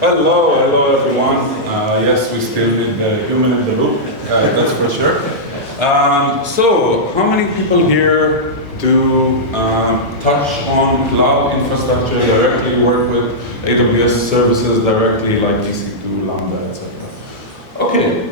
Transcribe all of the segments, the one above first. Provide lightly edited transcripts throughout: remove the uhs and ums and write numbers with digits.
Hello everyone. Yes, we still need the human in the loop, that's for sure. So, how many people here do touch on cloud infrastructure directly, work with AWS services directly, like EC2, Lambda, etc.? Okay,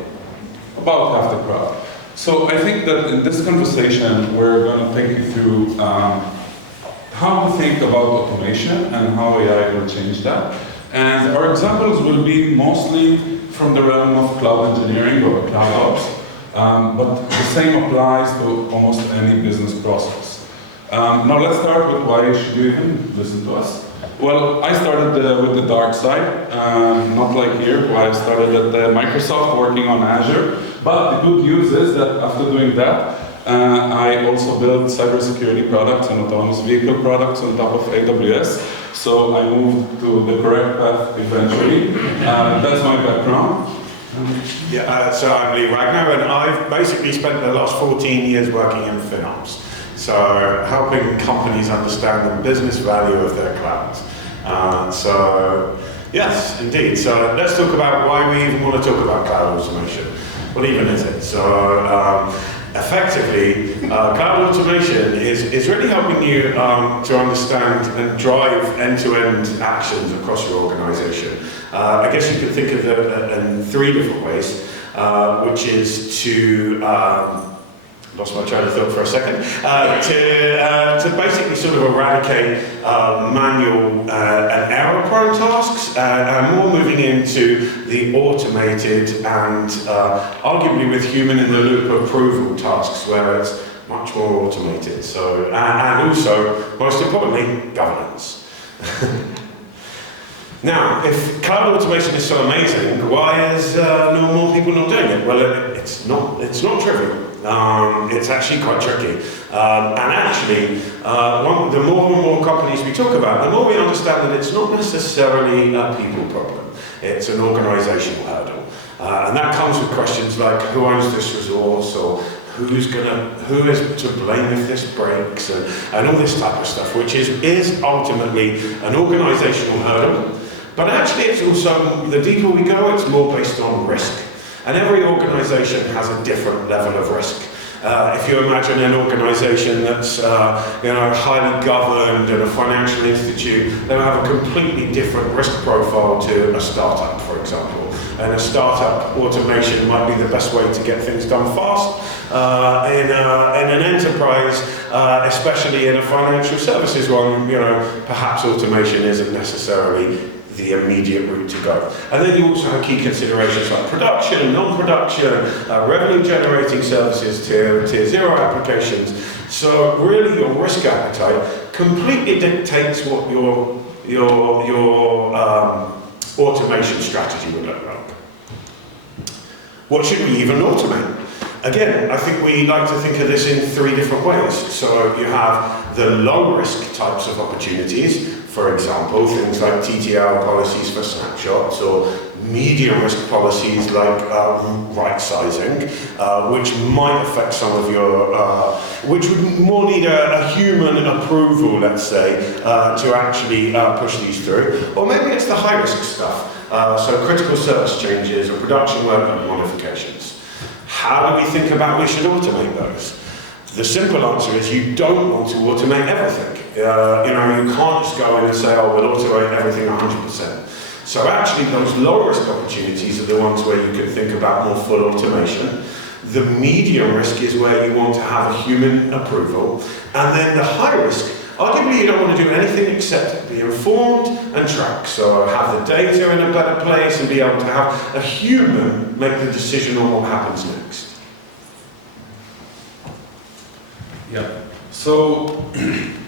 about half the crowd. So I think that in this conversation, we're going to take you through how to think about automation and how AI will change that. And our examples will be mostly from the realm of cloud engineering or CloudOps, but the same applies to almost any business process. Now let's start with why should you even listen to us? Well, I started with the dark side, not like here, where I started at Microsoft working on Azure. But the good news is that after doing that, I also built cybersecurity products and autonomous vehicle products on top of AWS. So I moved to the correct path eventually. That's my background. So I'm Wagner, and I've basically spent the last 14 years working in FinOps. So helping companies understand the business value of their clouds. Yes, indeed. So let's talk about why we even want to talk about cloud automation. What even is it? So effectively, cloud automation is really helping you to understand and drive end-to-end actions across your organization. I guess you could think of it in three different ways, which is to lost my train of thought for a second, to basically sort of eradicate manual and error-prone tasks, and more moving into the automated and arguably with human-in-the-loop approval tasks, where it's much more automated. So, and also, most importantly, governance. Now, if cloud automation is so amazing, why is no more people not doing it? Well, it's not trivial. It's actually quite tricky. And actually, the more and more companies we talk about, the more we understand that it's not necessarily a people problem. It's an organizational hurdle. And that comes with questions like, who owns this resource, or who is to blame if this breaks, and all this type of stuff, which is ultimately an organizational hurdle. But actually, it's also, the deeper we go, it's more based on risk. And every organization has a different level of risk. If you imagine an organization that's highly governed and a financial institute, they'll have a completely different risk profile to a startup, for example. And a startup automation might be the best way to get things done fast. In an enterprise, especially in a financial services one, perhaps automation isn't necessarily the immediate route to go. And then you also have key considerations like production, non-production, revenue-generating services, tier 0 applications. So really your risk appetite completely dictates what your automation strategy would look like. What should we even automate? Again, I think we like to think of this in three different ways. So you have the low-risk types of opportunities, for example, things like TTL policies for snapshots, or medium-risk policies like right-sizing, which might affect some of your, which would more need a human approval, let's say, to actually push these through. Or maybe it's the high-risk stuff, so critical service changes or production workload modifications. How do we think about we should automate those? The simple answer is you don't want to automate everything. You can't just go in and say, oh, we'll automate everything 100%. So actually those low-risk opportunities are the ones where you can think about more full automation. The medium risk is where you want to have a human approval. And then the high risk, arguably you don't want to do anything except be informed and track. So have the data in a better place and be able to have a human make the decision on what happens next. Yeah. So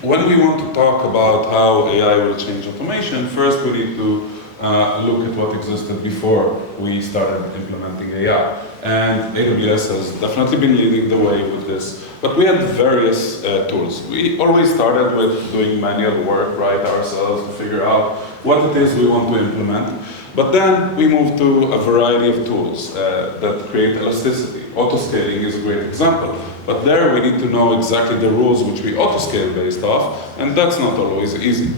when we want to talk about how AI will change automation, first we need to look at what existed before we started implementing AI. And AWS has definitely been leading the way with this. But we had various tools. We always started with doing manual work, right, ourselves to figure out what it is we want to implement. But then we moved to a variety of tools that create elasticity. Autoscaling is a great example. But there we need to know exactly the rules which we autoscale based off, and that's not always easy.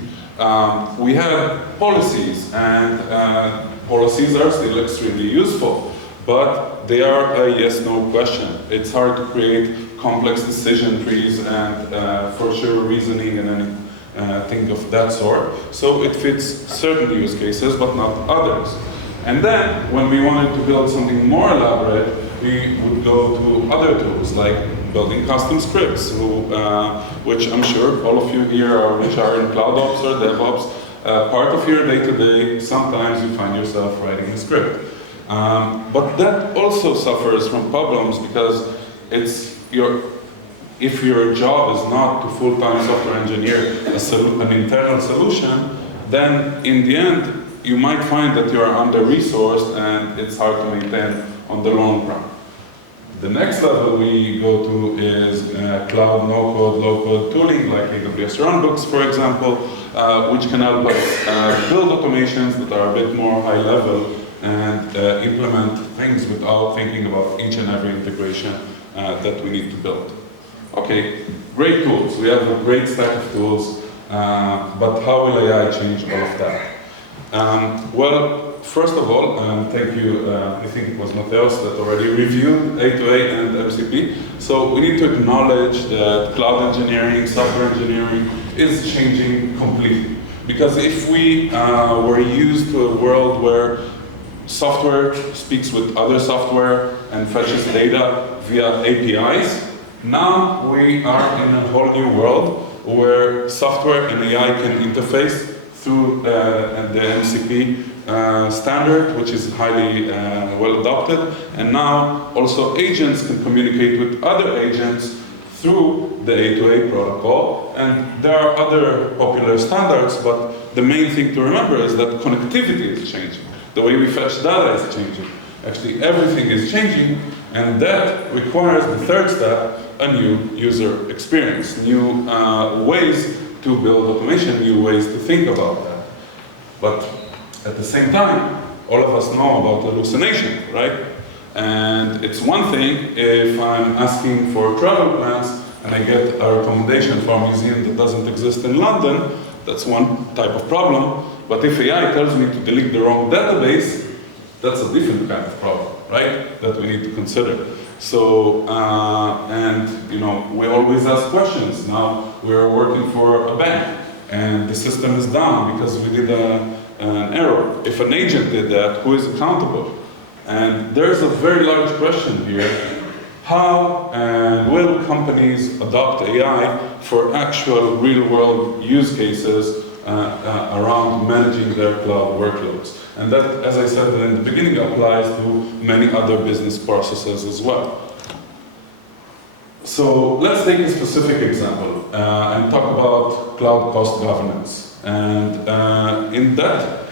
We had policies, and policies are still extremely useful, but they are a yes-no question. It's hard to create complex decision trees and for sure reasoning and anything of that sort. So it fits certain use cases, but not others. And then, when we wanted to build something more elaborate, we would go to other tools, like building custom scripts, which I'm sure all of you here are, which are in CloudOps or DevOps, part of your day-to-day, sometimes you find yourself writing a script. But that also suffers from problems because if your job is not to full-time software engineer an internal solution, then in the end, you might find that you are under-resourced and it's hard to maintain on the long run. The next level we go to is cloud no-code, low-code tooling, like AWS Runbooks, for example, which can help us build automations that are a bit more high-level and implement things without thinking about each and every integration that we need to build. Okay, great tools. We have a great stack of tools, but how will AI change all of that? Well, first of all, thank you, I think it was Mateos that already reviewed A2A and MCP. So we need to acknowledge that cloud engineering, software engineering is changing completely. Because if we were used to a world where software speaks with other software and fetches data via APIs, now we are in a whole new world where software and AI can interface through the MCP standard, which is highly well adopted. And now also agents can communicate with other agents through the A2A protocol. And there are other popular standards, but the main thing to remember is that connectivity is changing. The way we fetch data is changing. Actually, everything is changing, and that requires the third step, a new user experience, new ways to build automation, new ways to think about that. But at the same time, all of us know about hallucination, right? And it's one thing if I'm asking for travel plans and I get a recommendation from a museum that doesn't exist in London, that's one type of problem. But if AI tells me to delete the wrong database, that's a different kind of problem, right? That we need to consider. So, and you know, we always ask questions. Now we're working for a bank and the system is down because we did an error. If an agent did that, who is accountable? And there's a very large question here. How will companies adopt AI for actual real-world use cases around managing their cloud workloads? And that, as I said in the beginning, applies to many other business processes as well. So let's take a specific example and talk about cloud cost governance. And in that,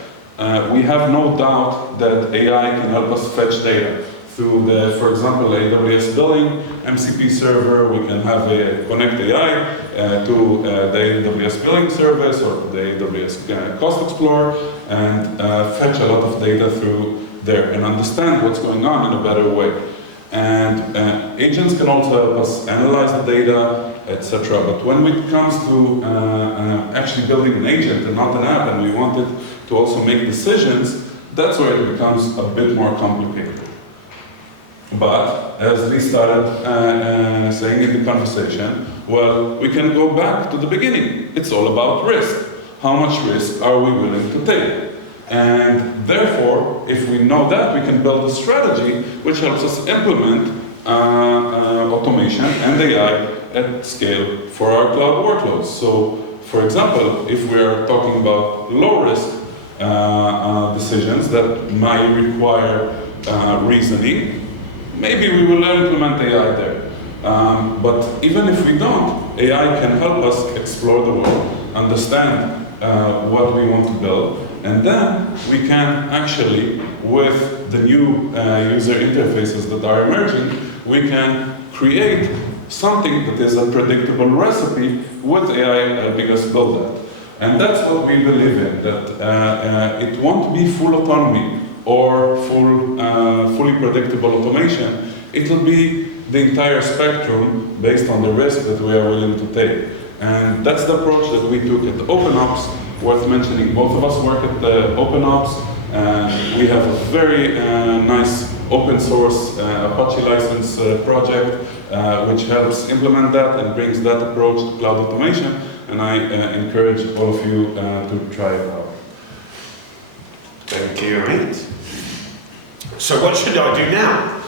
we have no doubt that AI can help us fetch data through the, for example, AWS billing, MCP server. We can have a connect AI to the AWS billing service or the AWS cost explorer and fetch a lot of data through there and understand what's going on in a better way. And agents can also help us analyze the data, etc. But when it comes to actually building an agent and not an app, and we want it to also make decisions, that's where it becomes a bit more complicated. But as we started saying in the conversation, well, we can go back to the beginning. It's all about risk. How much risk are we willing to take? And therefore, if we know that, we can build a strategy which helps us implement automation and AI at scale for our cloud workloads. So, for example, if we are talking about low-risk decisions that might require reasoning, maybe we will implement AI there. But even if we don't, AI can help us explore the world, understand what we want to build, and then we can actually, with the new user interfaces that are emerging, we can create something that is a predictable recipe with AI helping us build that. And that's what we believe in, that it won't be full autonomy or fully predictable automation. It will be the entire spectrum based on the risk that we are willing to take. And that's the approach that we took at OpenOps, worth mentioning, both of us work at the OpenOps, and we have a very nice open source Apache license project, which helps implement that and brings that approach to cloud automation, and I encourage all of you to try it out. Thank you, Amit. So what should I do now?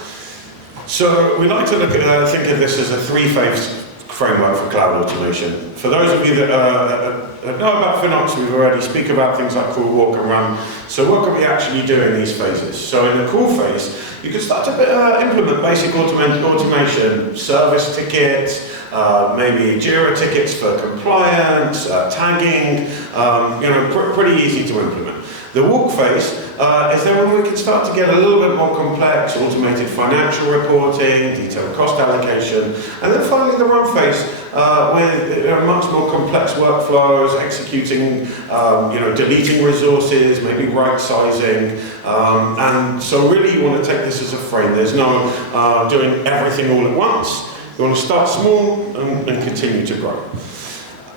So we like to think of this as a three-phase framework for cloud automation. For those of you that know about FinOps, we've already speak about things like crawl, walk, and run. So what can we actually do in these phases? So in the crawl phase, you can start to implement basic automation, service tickets, maybe Jira tickets for compliance, tagging, pretty easy to implement. The walk phase is then when we can start to get a little bit more complex, automated financial reporting, detailed cost allocation, and then finally the run phase with much more complex workflows, executing, deleting resources, maybe right sizing, and so really you want to take this as a frame. There's no doing everything all at once. You want to start small and continue to grow.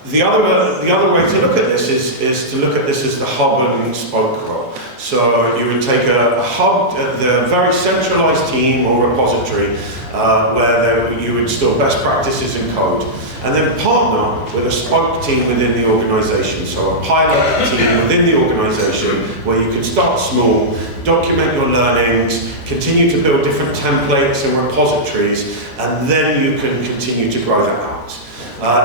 The other way to look at this is to look at this as the hub and spoke role. So you would take a hub, the very centralized team or repository where you would store best practices and code, and then partner with a spoke team within the organization. So a pilot team within the organization where you can start small, document your learnings, continue to build different templates and repositories, and then you can continue to grow that out.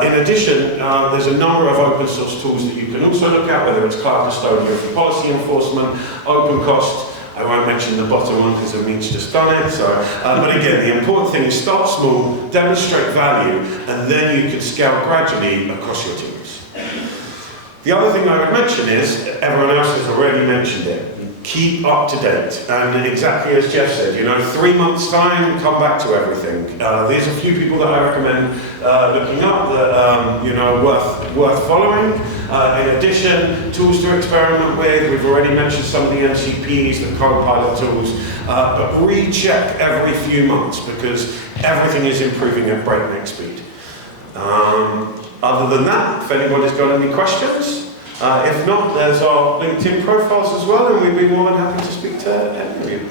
In addition, there's a number of open source tools that you can also look at, whether it's Cloud Custodian for policy enforcement, OpenCost. I won't mention the bottom one because Amit's just done it. So, but again, the important thing is start small, demonstrate value, and then you can scale gradually across your teams. The other thing I would mention is, everyone else has already mentioned it, keep up to date. And exactly as Jeff said, 3 months time, come back to everything. There's a few people that I recommend looking up that worth following. In addition, tools to experiment with. We've already mentioned some of the MCPs, the Copilot tools, but recheck every few months because everything is improving at breakneck speed. Other than that, if anybody's got any questions, if not, there's our LinkedIn profiles as well, and we'd be more than happy to speak to any of you.